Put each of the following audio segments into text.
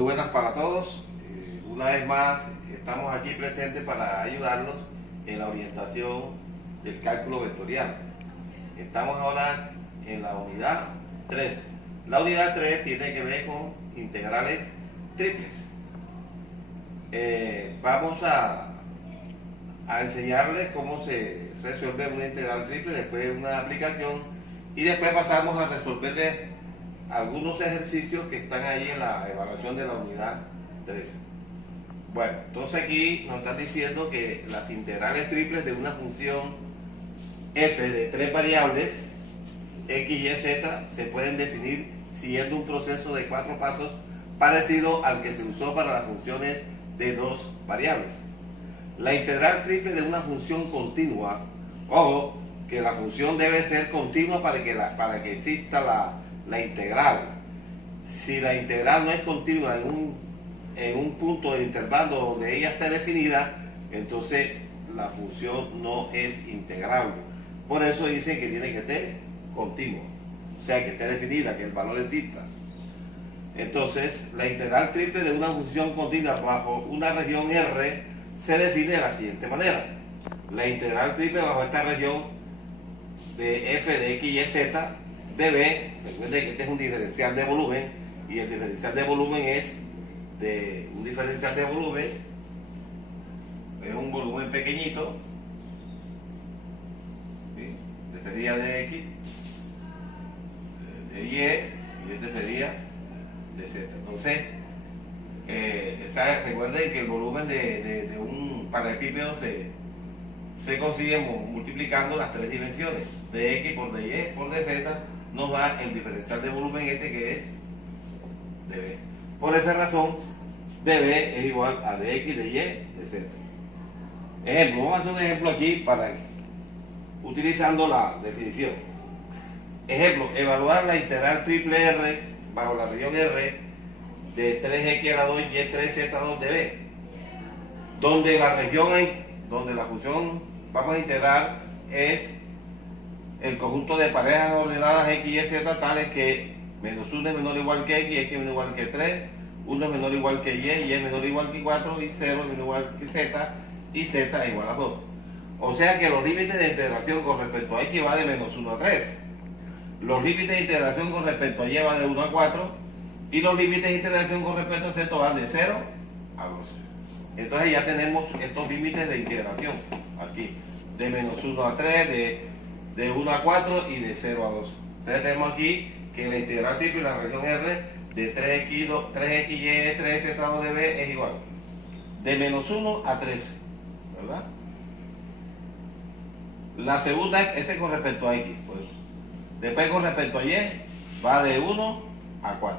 Buenas para todos. Una vez más estamos aquí presentes para ayudarlos en la orientación del cálculo vectorial. Estamos ahora en la unidad 3. La unidad 3 tiene que ver con integrales triples. Vamos a enseñarles cómo se resuelve una integral triple, después una aplicación y después pasamos a resolverles algunos ejercicios que están ahí en la evaluación de la unidad 3. Bueno, entonces aquí nos están diciendo que las integrales triples de una función f de tres variables, x, y, z, se pueden definir siguiendo un proceso de 4 pasos parecido al que se usó para las funciones de dos variables. La integral triple de una función continua, ojo, que la función debe ser continua para que exista la integral. Si la integral no es continua en un punto de intervalo donde ella esté definida, entonces la función no es integrable. Por eso dicen que tiene que ser continua, o sea, que esté definida, que el valor exista. Entonces, la integral triple de una función continua bajo una región R se define de la siguiente manera. La integral triple bajo esta región de f de x, y, z de b, recuerden que este es un diferencial de volumen y el diferencial de volumen es un diferencial de volumen, es un volumen pequeñito, ¿sí? Este sería de x, de y este sería de z. Entonces, recuerden que el volumen de un paralelepípedo se consigue multiplicando las tres dimensiones, de x por de y por de z, nos da el diferencial de volumen este que es dB. Por esa razón, dB es igual a dx de y de z. Ejemplo, vamos a hacer un ejemplo aquí utilizando la definición. Ejemplo, evaluar la integral triple R bajo la región R de 3x a la 2 y 3z a 2 dB, donde la función vamos a integrar es el conjunto de parejas ordenadas x, y, z tales que menos 1 es menor o igual que x es menor o igual que 3, 1 es menor o igual que y es menor o igual que 4, y 0 es menor o igual que z, y z es igual a 2. O sea que los límites de integración con respecto a x va de menos 1 a 3. Los límites de integración con respecto a y van de 1 a 4, y los límites de integración con respecto a z van de 0 a 2. Entonces ya tenemos estos límites de integración aquí, de menos 1 a 3, de 1 a 4 y de 0 a 2. Entonces tenemos aquí que la integral triple en la región R de 3x, y 3z 2 dB es igual de menos 1 a 3, ¿verdad? La segunda, con respecto a x, pues. Después con respecto a y va de 1 a 4.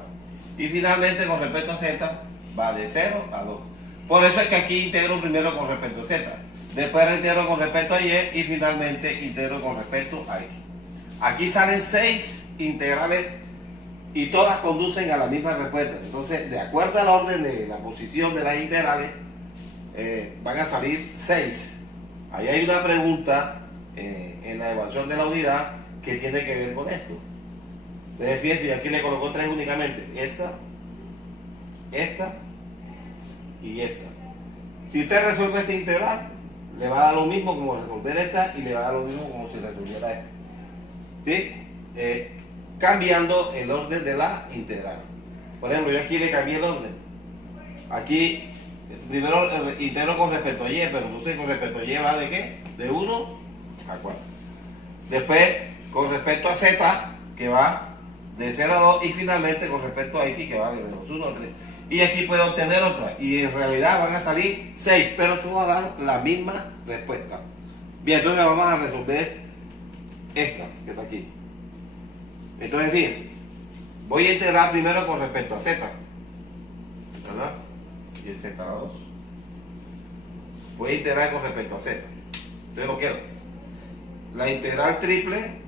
Y finalmente con respecto a z va de 0 a 2. Por eso es que aquí integro primero con respecto a z, después reintegro con respecto a y y finalmente integro con respecto a x. Aquí salen 6 integrales y todas conducen a la misma respuesta. Entonces, de acuerdo al orden de la posición de las integrales, van a salir 6. Ahí hay una pregunta en la evaluación de la unidad que tiene que ver con esto. Entonces, fíjense, aquí le colocó 3 únicamente. Esta y esta. Si usted resuelve esta integral, le va a dar lo mismo como resolver esta y le va a dar lo mismo como si resolviera esta. ¿Sí? Cambiando el orden de la integral. Por ejemplo, yo aquí le cambié el orden. Aquí, primero integro con respecto a y, pero entonces con respecto a y va de ¿qué? De 1 a 4. Después, con respecto a z, que va de 0 a 2, y finalmente con respecto a x, que va de menos 1 a 3. Y aquí puedo obtener otra, y en realidad van a salir 6, pero todas dan la misma respuesta. Bien, entonces vamos a resolver esta, que está aquí. Entonces, fíjense, voy a integrar primero con respecto a z, ¿verdad? Y es z a la 2. Voy a integrar con respecto a z. Entonces lo quedo. La integral triple,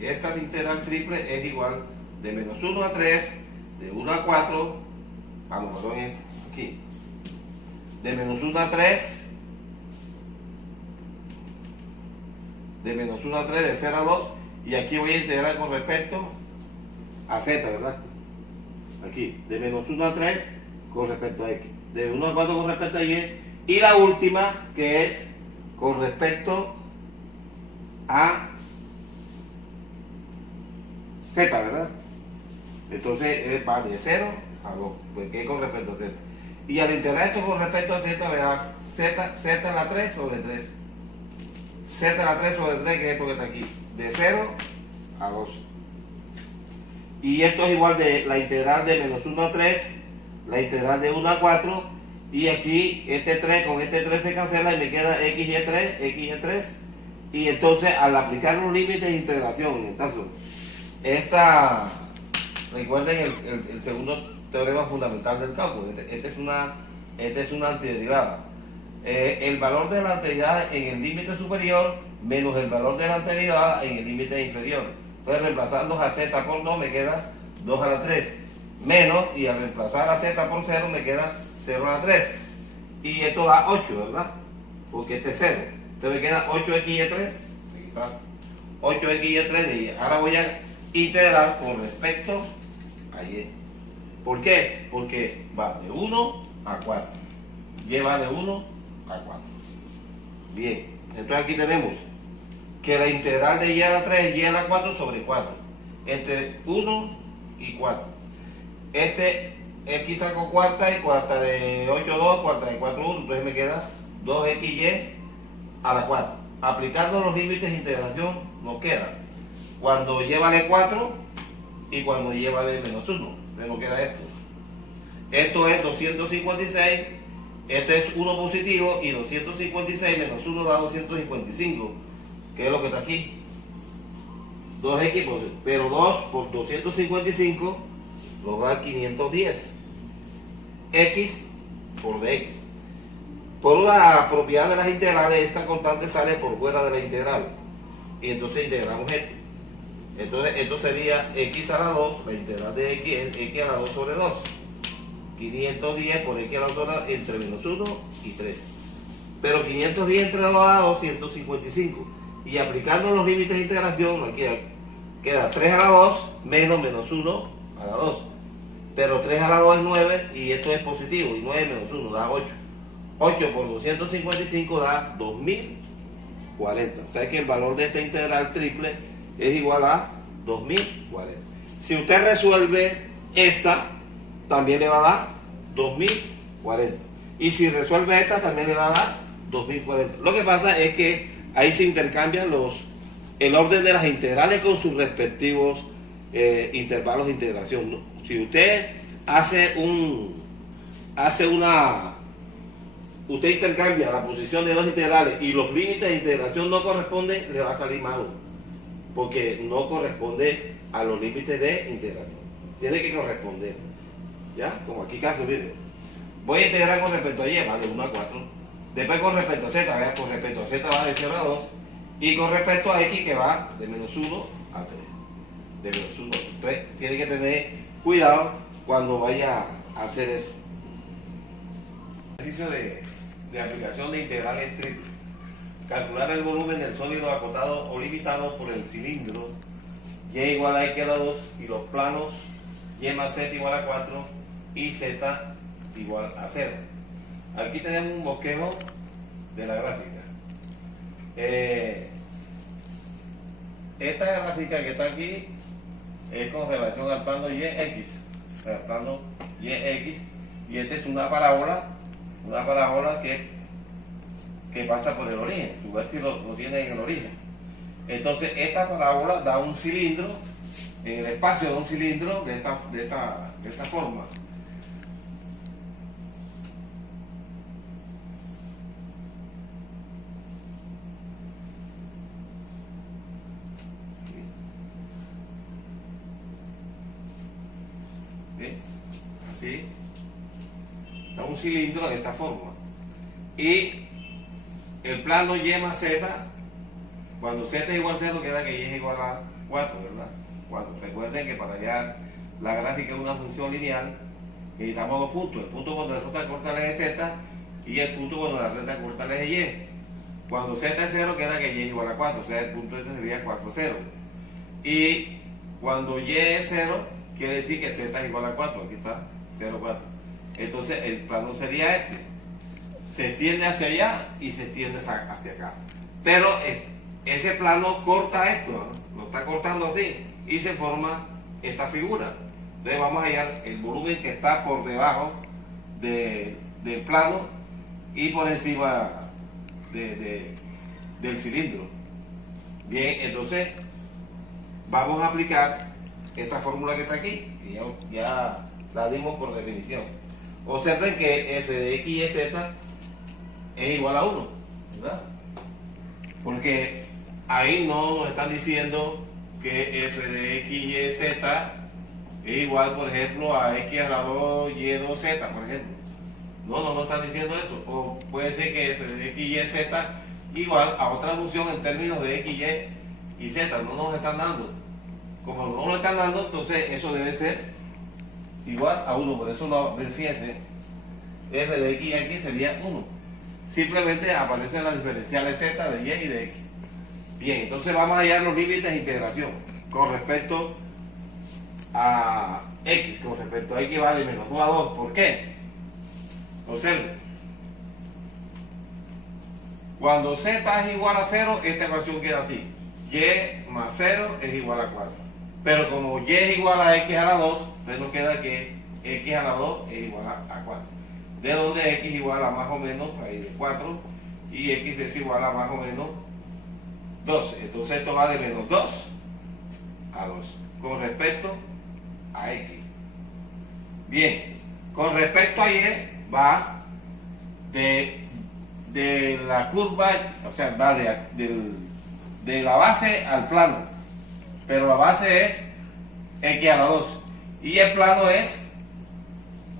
esta integral triple es igual de menos 1 a 3, de 1 a 4, perdón, aquí, de menos 1 a 3, de menos 1 a 3, de 0 a 2, y aquí voy a integrar con respecto a z, ¿verdad? Aquí, de menos 1 a 3, con respecto a X. De 1 a 4 con respecto a Y. Y la última, que es con respecto a Z, ¿verdad? Entonces va de 0 a 2, porque es con respecto a Z. Y al integrar esto con respecto a Z, me da Z a la 3 sobre 3. Z a la 3 sobre 3, que es esto que está aquí. De 0 a 2. Y esto es igual de la integral de menos 1 a 3, la integral de 1 a 4, y aquí este 3 con este 3 se cancela y me queda XY3. Y entonces al aplicar los límites de integración, entonces, recuerden el segundo teorema fundamental del cálculo, esta es una antiderivada. El valor de la antiderivada en el límite superior menos el valor de la antiderivada en el límite inferior. Entonces reemplazando a z por 2 me queda 2 a la 3. Menos, y al reemplazar a z por 0 me queda 0 a la 3. Y esto da 8, ¿verdad? Porque este es 0. Entonces me queda 8xy3. Aquí está. 8xy3 y ahora voy a integrar con respecto a y. ¿Por qué? Porque va de 1 a 4. Y va de 1 a 4. Bien, entonces aquí tenemos que la integral de y a la 3 es y a la 4 sobre 4. Entre 1 y 4. X saco cuarta y cuarta de 8, 2, cuarta de 4, 1. Entonces me queda 2xy a la 4. Aplicando los límites de integración nos queda cuando y vale 4 y cuando y vale menos 1. Entonces nos queda esto. Esto es 256. Esto es 1 positivo y 256 menos 1 da 255. ¿Qué es lo que está aquí? 2x, pero 2 por 255 nos da 510. X por dx. Por una propiedad de las integrales, esta constante sale por fuera de la integral. Y entonces integramos esto. Entonces esto sería x a la 2, la integral de x es x a la 2 sobre 2. 510 por x a la 2 entre menos 1 y 3. Pero 510 entre 2 da 255. Y aplicando los límites de integración, aquí queda 3 a la 2 menos 1 a la 2. Pero 3 a la 2 es 9 y esto es positivo. Y 9 menos 1 da 8. 8 por 255 da 2040. O sea que el valor de esta integral triple es igual a 2040. Si usted resuelve esta, también le va a dar 2040. Y si resuelve esta, también le va a dar 2040. Lo que pasa es que ahí se intercambian el orden de las integrales con sus respectivos intervalos de integración. Si usted usted intercambia la posición de dos integrales y los límites de integración no corresponden, le va a salir malo, porque no corresponde a los límites de integración. Tiene que corresponder. ¿Ya? Como aquí caso, miren. Voy a integrar con respecto a y, va de 1 a 4. Después con respecto a z, ¿verdad? Con respecto a z va de 0 a 2. Y con respecto a x, que va de menos 1 a 3. De menos 1 a 3. Entonces, tiene que tener cuidado cuando vaya a hacer eso. Ejercicio de aplicación de integrales triples. Calcular el volumen del sólido acotado o limitado por el cilindro y igual a x a la 2 y los planos y más z igual a 4 y z igual a 0. Aquí tenemos un bosquejo de la gráfica. Esta gráfica que está aquí es con relación al plano YX. Al plano YX. Y esta es una parábola que pasa por el origen. Su vértice lo tiene en el origen. Entonces esta parábola da un cilindro, en el espacio de un cilindro de esta forma. ¿Bien? Así. Da un cilindro de esta forma. Y el plano y más z, cuando z es igual a 0, queda que y es igual a 4, ¿verdad? 4. Recuerden que para hallar la gráfica de una función lineal necesitamos dos puntos. El punto cuando la ruta corta el eje z y el punto cuando la ruta corta el eje y. Cuando z es 0, queda que y es igual a 4. O sea, el punto este sería 4, 0. Y cuando y es 0, quiere decir que z es igual a 4. Aquí está, 0, 4. Entonces el plano sería este. Se extiende hacia allá y se extiende hacia acá. Pero ese plano corta esto, ¿no? Lo está cortando así y se forma esta figura. Entonces vamos a hallar el volumen que está por debajo del plano y por encima del cilindro. Bien, entonces vamos a aplicar esta fórmula que está aquí, y ya la dimos por definición. Observen que f de x y z es igual a 1, ¿verdad? Porque ahí no nos están diciendo que f de x y z es igual, por ejemplo, a x a la 2 y2z, por ejemplo. No nos están diciendo eso. O puede ser que f de x y z igual a otra función en términos de x, y z. No nos están dando. Como no nos están dando, entonces eso debe ser igual a 1. Por eso, fíjense, f de x y x sería 1. Simplemente aparecen las diferenciales z de y de x. Bien, entonces vamos a hallar los límites de integración con respecto a x, con respecto a x va de menos 2 a 2. ¿Por qué? Observen. Cuando z es igual a 0, esta ecuación queda así. Y más 0 es igual a 4. Pero como y es igual a x a la 2, pues nos queda que x a la 2 es igual a 4. De donde x igual a más o menos raíz de 4 y x es igual a más o menos 12. Entonces esto va de menos 2 a 2 con respecto a x. Bien, con respecto a y va de la curva, o sea, va de la base al plano, pero la base es x a la 2 y el plano es,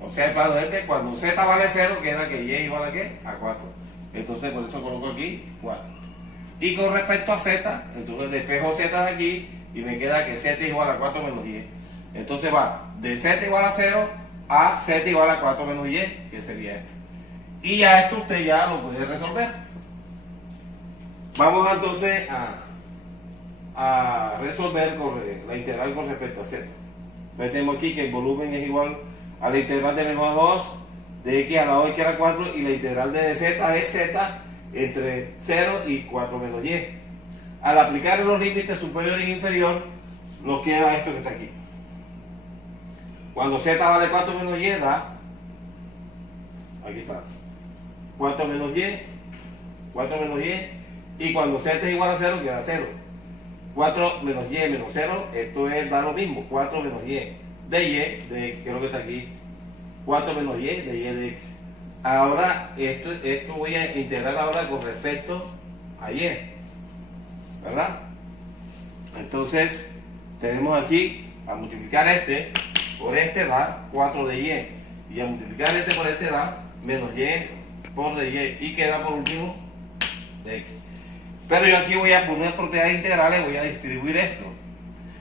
o sea, el plano este, cuando z vale 0, queda que y es igual a ¿qué? A 4. Entonces por eso coloco aquí 4. Y con respecto a z, entonces despejo z de aquí y me queda que z es igual a 4 menos y. Entonces va de z igual a 0 a z igual a 4 menos y, que sería esto. Y ya esto usted ya lo puede resolver. Vamos entonces a resolver la integral con respecto a z. Tenemos aquí que el volumen es igual a la integral de menos 2 de x a la 2 y a la 4, y la integral de z es z entre 0 y 4 menos y. Al aplicar los límites superior e inferior, nos queda esto que está aquí. Cuando z vale 4 menos y da, aquí está, 4 menos y, 4 menos y cuando z es igual a 0 queda 0. 4 menos y menos 0, esto da lo mismo, 4 menos y de y, que es lo que está aquí, 4 menos y de x. Ahora, esto voy a integrar ahora con respecto a y, ¿verdad? Entonces, tenemos aquí, a multiplicar este por este da 4 de y a multiplicar este por este da menos y por de y queda por último de x. Pero yo aquí voy a poner propiedades integrales, voy a distribuir esto.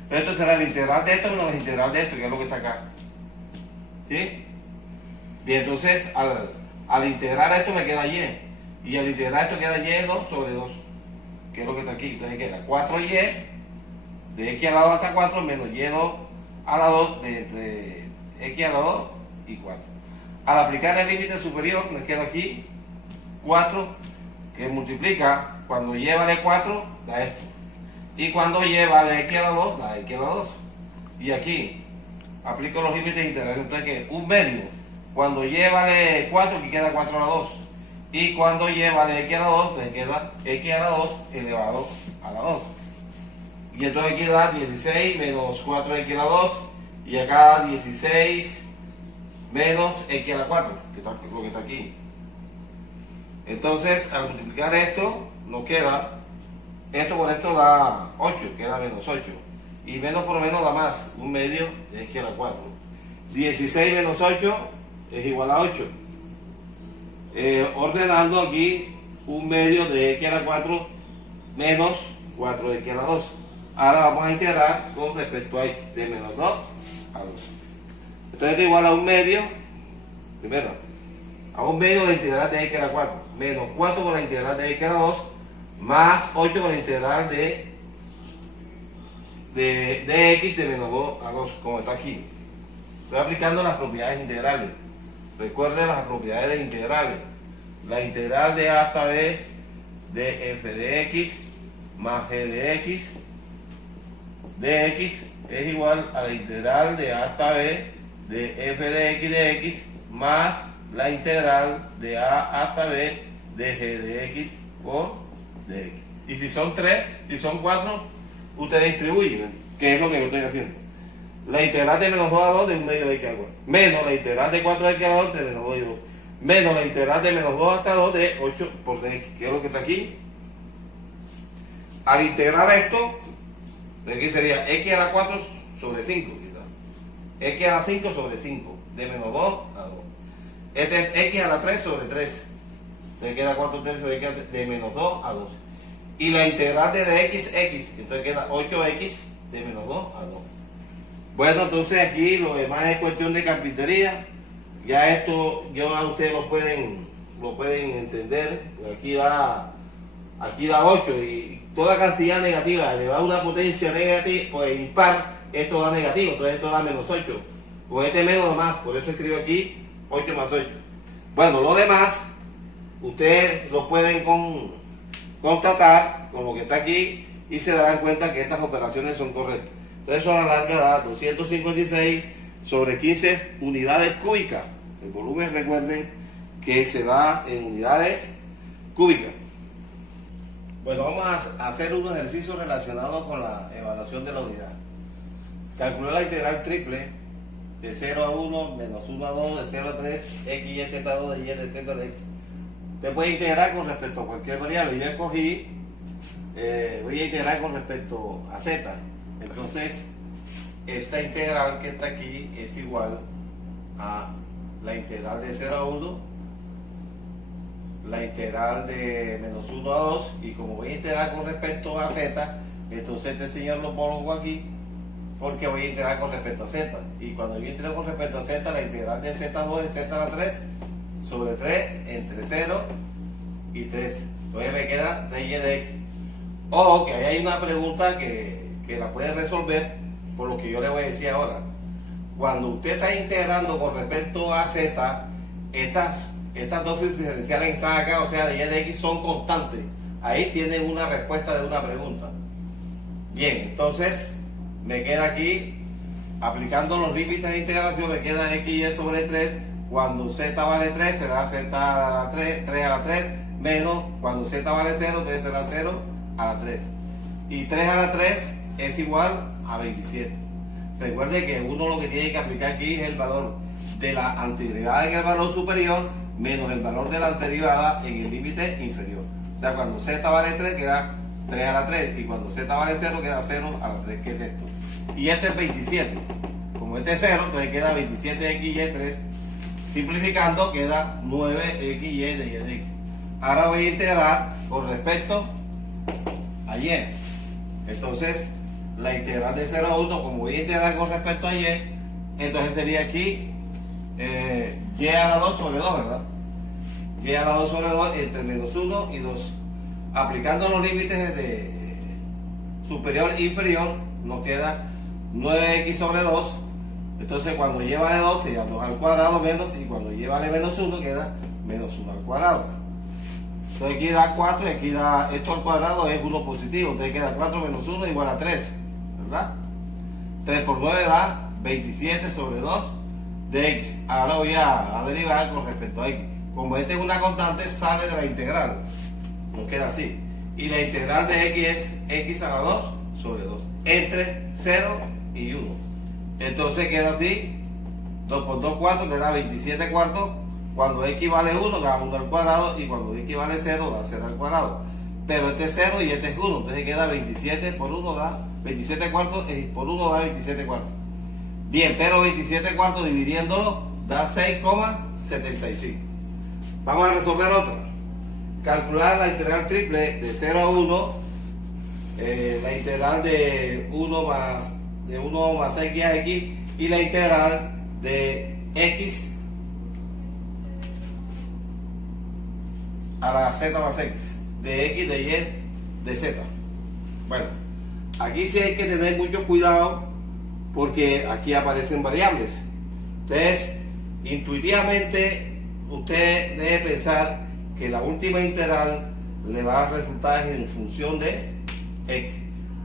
Pero esto será la integral de esto menos la integral de esto, que es lo que está acá. ¿Sí? Bien, entonces al integrar esto me queda y al integrar esto queda y 2 sobre 2, que es lo que está aquí. Entonces queda 4y de x a la 2 hasta 4 menos y2 a la 2 de entre x a la 2 y 4. Al aplicar el límite superior me queda aquí 4, que multiplica, cuando y vale 4 da esto, y cuando y vale x a la 2 da x a la 2. Y aquí aplico los límites integrales, entonces que un medio, cuando y vale 4, aquí queda 4 a la 2, y cuando y vale x a la 2, pues queda x a la 2 elevado a la 2. Y entonces aquí da 16 menos 4x a la 2, y acá 16 menos x a la 4, que es lo que está aquí. Entonces, al multiplicar esto, nos queda, esto por esto da 8, queda menos 8. Y menos por menos da más, un medio de x a la 4. 16 menos 8 es igual a 8. Ordenando aquí, un medio de x a la 4 menos 4 de x a la 2. Ahora vamos a integrar con respecto a x, de menos 2 a 2. Entonces esto es igual a un medio, primero, a un medio de la integral de x a la 4, menos 4 con la integral de x a la 2, más 8 con la integral de x de menos 2 a 2, como está aquí. Estoy aplicando las propiedades integrales. Recuerde las propiedades de integrales. La integral de a hasta b de f de x más g de x es igual a la integral de a hasta b de f de x más la integral de a hasta b de g de x por dx. Y si son 3, si son 4, ustedes distribuyen, que es lo que yo estoy haciendo. La integral de menos 2 a 2 de 1 medio de x al cuadrado, menos la integral de 4 de x a 2 de menos 2 y 2, menos la integral de menos 2 hasta 2 de 8 por dx, que es lo que está aquí. Al integrar esto, de aquí sería x a la 4 sobre 5, ¿verdad? X a la 5 sobre 5, de menos 2 a 2. Este es x a la 3 sobre 3, de queda 4 tercios de menos 2 a 2. Y la integral de dx, x, entonces queda 8x de menos 2 a 2. Bueno, entonces aquí lo demás es cuestión de carpintería. Ya esto, ya ustedes lo pueden entender. Aquí da 8 y toda cantidad negativa elevada a una potencia negativa, pues impar, esto da negativo, entonces esto da menos 8. Con este menos más, por eso escribo aquí 8 más 8. Bueno, lo demás, ustedes lo pueden constatar con lo que está aquí y se darán cuenta que estas operaciones son correctas. Entonces eso a la larga da 256 sobre 15 unidades cúbicas. El volumen, recuerden que se da en unidades cúbicas. Bueno, vamos a hacer un ejercicio relacionado con la evaluación de la unidad. Calcular la integral triple de 0 a 1, menos 1 a 2, de 0 a 3, x y z 2 de y de z de x. Usted puede integrar con respecto a cualquier variable. Yo escogí, voy a integrar con respecto a z. Entonces, esta integral que está aquí es igual a la integral de 0 a 1, la integral de menos 1 a 2, y como voy a integrar con respecto a z, entonces este señor lo pongo aquí porque voy a integrar con respecto a z. Y cuando yo integro con respecto a z, la integral de z2 es z a la 3 sobre 3 entre 0 y 3. Entonces me queda dy de x. Ojo que ahí hay una pregunta que la puede resolver por lo que yo le voy a decir ahora. Cuando usted está integrando con respecto a z, estas dos diferenciales que están acá, o sea, de y de x, son constantes. Ahí tienen una respuesta de una pregunta. Bien, entonces me queda aquí, aplicando los límites de integración, me queda x y sobre 3. Cuando z vale 3, se da z a la 3, 3 a la 3, menos cuando z vale 0, 3 será 0 a la 3. Y 3 a la 3 es igual a 27. Recuerde que uno lo que tiene que aplicar aquí es el valor de la antiderivada en el valor superior menos el valor de la antiderivada en el límite inferior. O sea, cuando z vale 3 queda 3 a la 3 y cuando z vale 0 queda 0 a la 3. ¿Qué es esto? Y este es 27. Como este es 0, entonces queda 27x y 3. Simplificando queda 9x y de x. Ahora voy a integrar con respecto a y. Entonces, la integral de 0 a 1, como voy a integrar con respecto a y, entonces sería aquí y a la 2 sobre 2, ¿verdad? Y a la 2 sobre 2 entre menos 1 y 2. Aplicando los límites de superior e inferior, nos queda 9x sobre 2. Entonces, cuando y vale 2, queda 2 al cuadrado menos, y cuando y vale menos 1, queda menos 1 al cuadrado. Entonces aquí da 4 y aquí da esto al cuadrado es 1 positivo. Entonces queda 4 menos 1 igual a 3, ¿verdad? 3 por 9 da 27 sobre 2 de x. Ahora voy a derivar con respecto a x. Como este es una constante, sale de la integral. Nos queda así. Y la integral de x es x a la 2 sobre 2. Entre 0 y 1. Entonces queda así. 2 por 2, 4, que da 27 cuartos. Cuando x vale 1 da 1 al cuadrado y cuando x vale 0 da 0 al cuadrado. Pero este es 0 y este es 1, entonces queda 27 por 1 da 27 cuartos y por 1 da 27 cuartos. Bien, pero 27 cuartos dividiéndolo da 6,75. Vamos a resolver otra. Calcular la integral triple de 0 a 1, la integral de 1 más x a x y la integral de x a la z más x, de x, de y, de z. Bueno, aquí sí hay que tener mucho cuidado porque aquí aparecen variables. Entonces, Intuitivamente usted debe pensar que la última integral le va a resultar en función de x,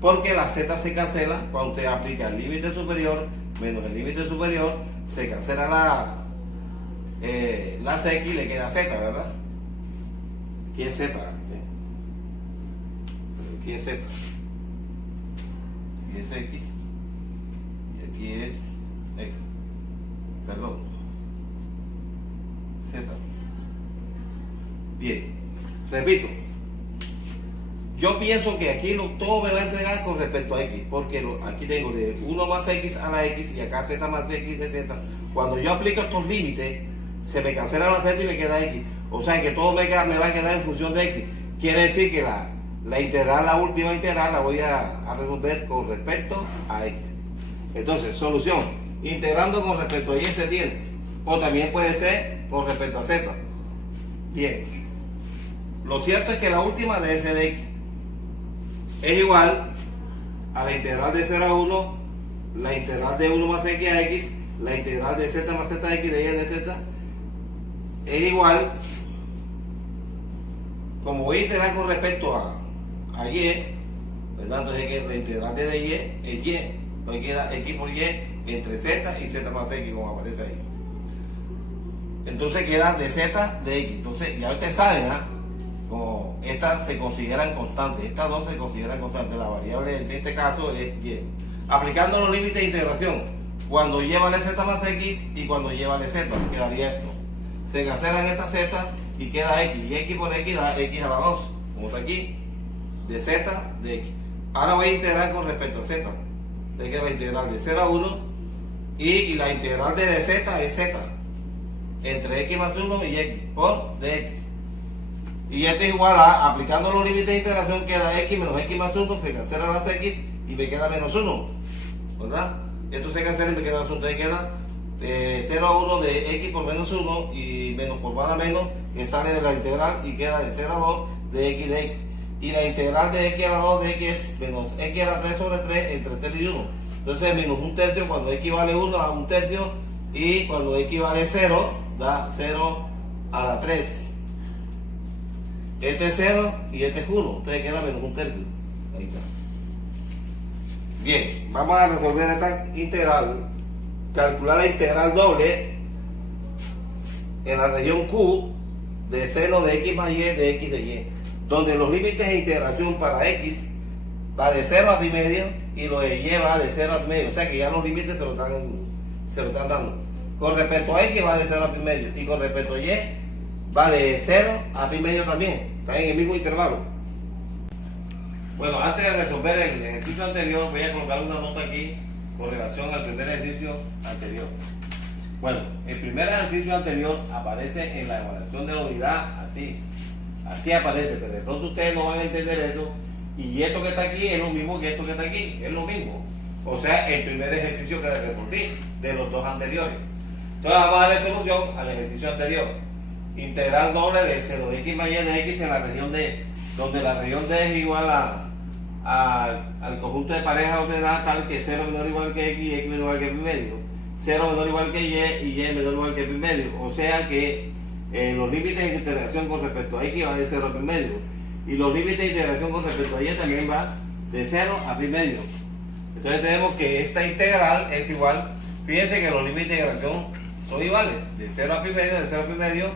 porque la z se cancela cuando usted aplica el límite superior menos el límite superior, se cancela las x y le queda z, ¿verdad? Aquí es z, aquí es z, aquí es x y aquí es x, perdón, z. Bien, repito, yo pienso que aquí todo me va a entregar con respecto a x, porque aquí tengo de 1 más x a la x y acá z más x de z. Cuando yo aplico estos límites, se me cancela la z y me queda x. O sea que todo me va a quedar en función de x. Quiere decir que la integral, la última integral, la voy a resolver con respecto a x. Entonces, solución, integrando con respecto a y se tiene, o también puede ser con respecto a z. Bien, lo cierto es que la última de s de x es igual a la integral de 0 a 1, la integral de 1 más x a x, la integral de z más z x de y de z, es igual, como voy a integrar con respecto a y, ¿verdad? Entonces que la integral de y es y, entonces queda x por y entre z y z más x, como aparece ahí. Entonces queda de z de x. Entonces ya ustedes saben, como estas se consideran constantes, estas dos se consideran constantes, la variable en este caso es y. Aplicando los límites de integración, cuando y vale z más x y cuando y vale z, quedaría esto. Se cancelan estas z y queda x, y x por x da x a la 2, como está aquí, de z de x. Ahora voy a integrar con respecto a z, de que la integral de 0 a 1 y la integral de z es z, entre x más 1 y x por dx. Y esto es igual a, aplicando los límites de integración, queda x menos x más 1, se cancelan las x y me queda menos 1, ¿verdad? Esto se cancela y me queda 1, entonces queda de 0 a 1 de x por menos 1 y menos por más a menos, que sale de la integral y queda de 0 a 2 de x de x. Y la integral de x a la 2 de x es menos x a la 3 sobre 3 entre 0 y 1. Entonces menos 1 tercio cuando x vale 1 da 1 tercio, y cuando x vale 0 da 0 a la 3. Este es 0 y este es 1, entonces queda menos 1 tercio. Ahí está. Bien, vamos a resolver esta integral. Calcular la integral doble en la región Q de seno de x más y de x de y, donde los límites de integración para x va de 0 a pi medio y lo de y va de 0 a pi medio, o sea que ya los límites se lo están dando. Con respecto a x va de 0 a pi medio y con respecto a y va de 0 a pi medio también, está en el mismo intervalo. Bueno, antes de resolver el ejercicio anterior voy a colocar una nota aquí con relación al primer ejercicio anterior. Bueno, el primer ejercicio anterior aparece en la evaluación de la unidad así aparece, pero de pronto ustedes no van a entender eso, y esto que está aquí es lo mismo que esto que está aquí, es lo mismo. O sea, el primer ejercicio que resolví de los dos anteriores. Entonces vamos a darle solución al ejercicio anterior. Integral doble de 0 de x más y de x en la región D, donde la región D es igual al conjunto de parejas ordenadas tal que 0 menor o igual que x y x menor o igual que pi medio, 0 menor o igual que y menor o igual que pi medio. O sea que los límites de integración con respecto a x va de 0 a pi medio, y los límites de integración con respecto a y también va de 0 a pi medio. Entonces tenemos que esta integral es igual, fíjense que los límites de integración son iguales, de 0 a pi medio, de 0 a pi medio,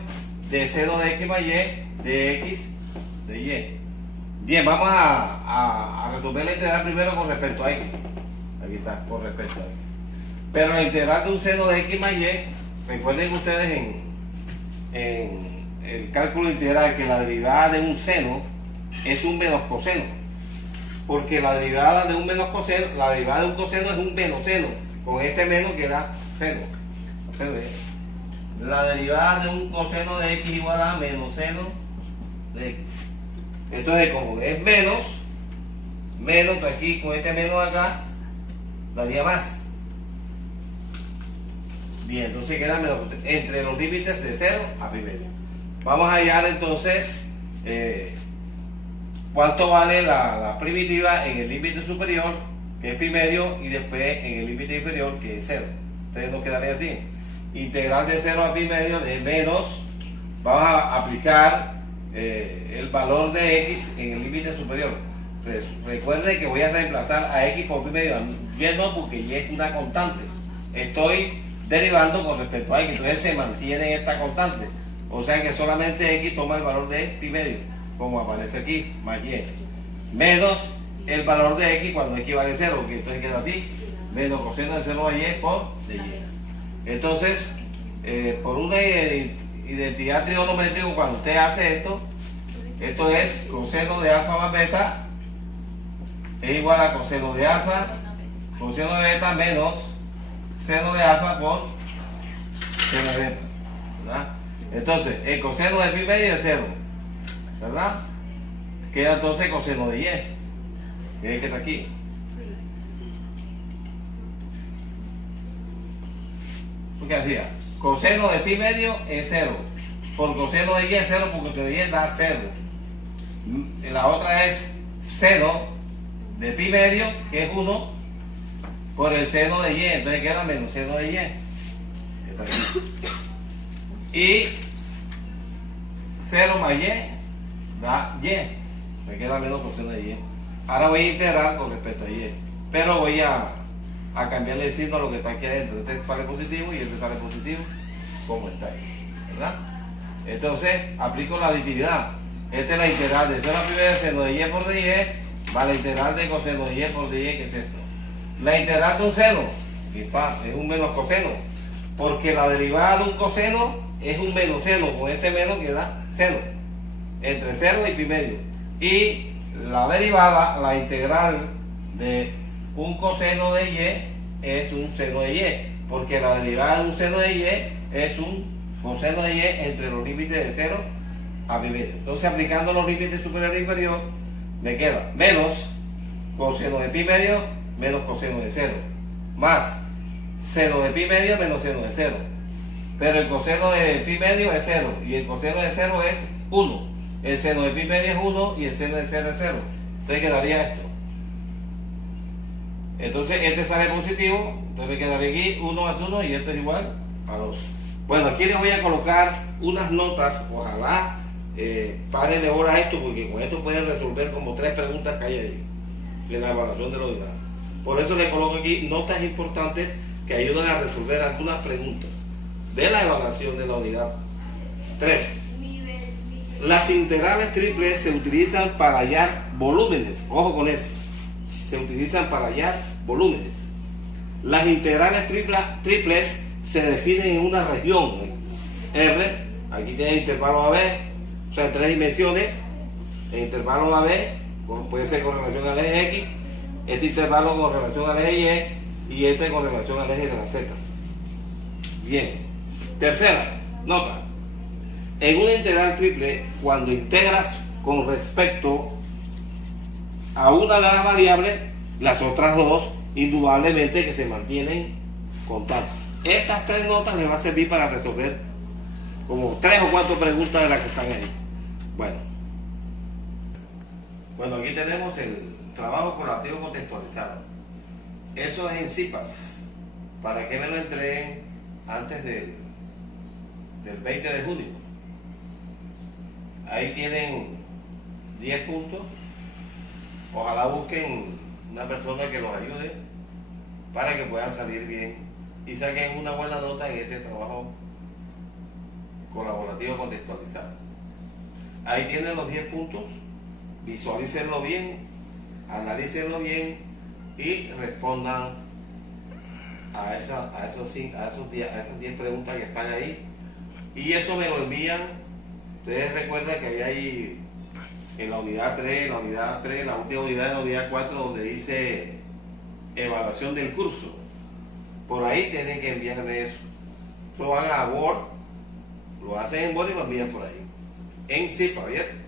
de 0 de x más y, de x de y. Bien, vamos a resolver la integral primero con respecto a x. Aquí está, con respecto a x. Pero la integral de un seno de x más y, recuerden ustedes en el cálculo integral que la derivada de un seno es un menos coseno. Porque la derivada de un menos coseno, la derivada de un coseno es un menos seno. Con este menos queda seno. La derivada de un coseno de x igual a menos seno de x. Entonces, como es menos, pues aquí con este menos acá daría más. Bien, entonces queda menos entre los límites de 0 a pi medio. Vamos a hallar entonces cuánto vale la primitiva en el límite superior, que es pi medio, y después en el límite inferior, que es 0. Entonces nos quedaría así. integral de 0 a pi medio de menos, vamos a aplicar el valor de x en el límite superior. Recuerden que voy a reemplazar a x por pi medio, y no, porque y es una constante. Estoy derivando con respecto a x, entonces se mantiene esta constante. O sea que solamente x toma el valor de pi medio, como aparece aquí, más y, menos el valor de x cuando x vale 0, que entonces queda así, menos coseno de 0 a y por de y. Entonces, por una identidad trigonométrica, cuando usted hace esto es coseno de alfa más beta es igual a coseno de alfa, coseno de beta menos seno de alfa por seno de beta, ¿verdad? Entonces, el coseno de pi medio es 0, ¿verdad? Queda entonces coseno de y, miren que está aquí. ¿Qué hacía? Coseno de pi medio es 0, por coseno de y es 0, porque coseno de y da 0. La otra es seno de pi medio, que es 1, por el seno de y, entonces queda menos seno de y. Está aquí. Y 0 más y da y, me queda menos coseno de y. Ahora voy a integrar con respecto a y, pero voy a cambiarle el signo a lo que está aquí adentro. Este sale positivo y este sale positivo, como está ahí, ¿verdad? Entonces aplico la aditividad. Esta es la integral de 0 a pi medio seno de y por de y, va la integral de coseno de y por de y, que es esto. La integral de un seno, que es un menos coseno, porque la derivada de un coseno es un menos seno, con este menos queda seno, entre 0 y pi medio. Y la derivada, la integral de un coseno de y es un seno de y, porque la derivada de un seno de y es un coseno de y entre los límites de 0 a pi medio. Entonces, aplicando los límites superior e inferior, me queda menos coseno de pi medio menos coseno de 0, más seno de pi medio menos seno de 0. Pero el coseno de pi medio es 0 y el coseno de 0 es 1. El seno de pi medio es 1 y el seno de 0 es 0. Entonces quedaría esto. Entonces este sale positivo, entonces me quedaría aquí 1 más 1 y esto es igual a 2. Bueno, aquí les voy a colocar unas notas, ojalá párenle hora a esto, porque con esto pueden resolver como 3 preguntas que hay ahí en la evaluación de la unidad. Por eso les coloco aquí notas importantes que ayudan a resolver algunas preguntas de la evaluación de la unidad 3. Las integrales triples se utilizan para hallar volúmenes, ojo con eso, se utilizan para hallar volúmenes. Las integrales triples se definen en una región R, aquí tiene intervalo AB, o sea, en 3 dimensiones. El intervalo AB puede ser con relación al eje X, este intervalo con relación al eje Y y este con relación al eje de la Z. Bien. Tercera nota. En una integral triple, cuando integras con respecto a una de las variables, las otras dos indudablemente que se mantienen constantes. Estas 3 notas les va a servir para resolver como 3 o 4 preguntas de las que están ahí. Bueno, aquí tenemos el trabajo colaborativo contextualizado. Eso es en CIPAS, para que me lo entreguen antes del 20 de junio. Ahí tienen 10 puntos. Ojalá busquen una persona que los ayude para que puedan salir bien y saquen una buena nota en este trabajo colaborativo contextualizado. Ahí tienen los 10 puntos. Visualícenlo bien, analícenlo bien y respondan a esas 10 preguntas que están ahí. Y eso me lo envían. Ustedes recuerdan que ahí hay en la unidad 3, la última unidad de la unidad 4, donde dice evaluación del curso. Por ahí tienen que enviarme eso. Lo van a Word, lo hacen en Word y lo envían por ahí. En CIPA, ¿bien?